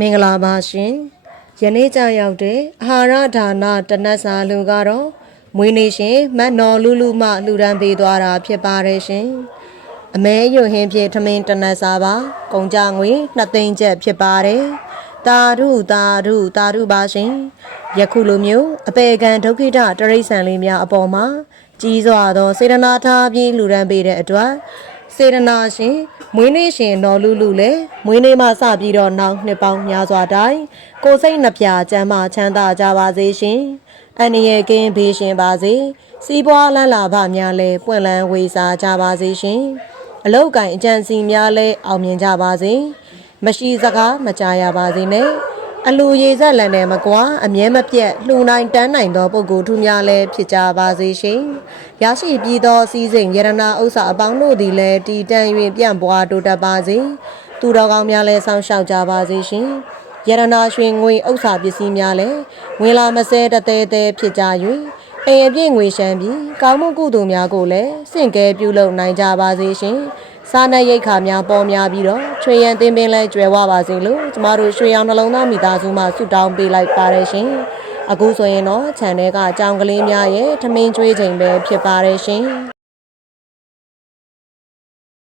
မင်္ဂလာပါရှင်ယနေ့ကြောင်ရောက်တဲ့အာဟာရဒါနတနတ်စာလူကတော့မွေးနေ့ရှင်မတ်နော်လူလူမှလှူဒန်းပေးသွားတာဖြစ်ပါတယ်ရှင်အမဲရွဟင်းဖြင့်ထမင်းတနတ်စာပါကုန်ကြငွေ2သိန်းကျပ်ဖြစ်ပါတယ်တာရုပါရှင်ယခုလိုမျိုးအပေကံဒုက္ခိတတရိษံလေးများအပေါ်မှာကြီးစွာသောစေတနာထားပြီးလှူဒန်းပေးတဲ့အတွက်စေတနာရှင်မွေးနေ့ရှင်နော်လူလူလည်းမွေးနေ့မှစပြီးတော့နောက်နှစ်ပေါင်းများစွာတိုင်ကိုစိတ်နှပြကျမ်းမာချမ်းသာကြပါစေရှင်အန္တရာယ်ကင်းဘေးရှင်ပါစေစီးပွားလန်းလာဖများလည်းပွင့်လန်းဝေစားကြပါစေရှင်အလောက်ကင်အကြံစီများလည်းအောင်မြင်ကြပါစေမရှိစကားမကြားရပါစေနဲ့အလူရည်ဆက်လန်နဲ့မကွာအမြဲမပြတ်လှူနိုင်တန်းနိုင်သောပုဂ္ဂိုလ်ထူးများလည်းဖြစ်ကြပါစေရှင်ရရှိပြီးသောစီးစိမ်ယရနာဥစ္စာအပေါင်းတို့သည်လည်းတည်တံ့၍ပြန့်ပွားတိုးတက်ပါစေသူတော်ကောင်းများလည်းဆောင်ရှောက်ကြပါစေရှင်ယရနာရွှေငွေဥစ္စာပစ္စည်းများလည်းဝင်လာမစဲတသေးသေးဖြစ်ကြ၍အိမ်အပြည့်ငွေရှမ်းပြီးကောင်းမှုကုသိုလ်များကိုလည်းစင့်ကဲပြုလုပ်နိုင်ကြပါစေရှင်စားနပ်ရိက္ခာများပေါ်များပြီးတော့ချွေရန်တင်းပင်လဲကျွယ်ဝပါစေလို့ကျမတို့ရွှေရောင်နှလုံးသားမိသားစုမှဆုတောင်းပေးလိုက်ပါတယ်ရှင်အခုဆိုရင်တော့ channel ကအကြောင်းကလေးများရဲ့ထမင်းကျွေးချိန်ပဲဖြစ်ပါတယ်ရှင်